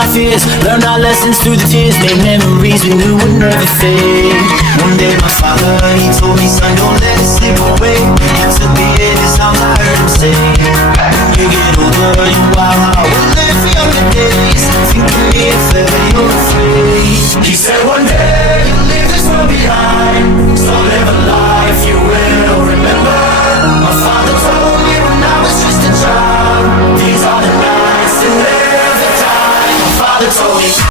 our fears, learned our lessons through the tears, made memories we knew would never fade. One day my father, he told me, son, don't let it slip away. It took me years, sounds I heard him say, when you get older, you wild out, will live for younger days. Think of me if ever you're afraid. He said one day you'll leave this world behind, so let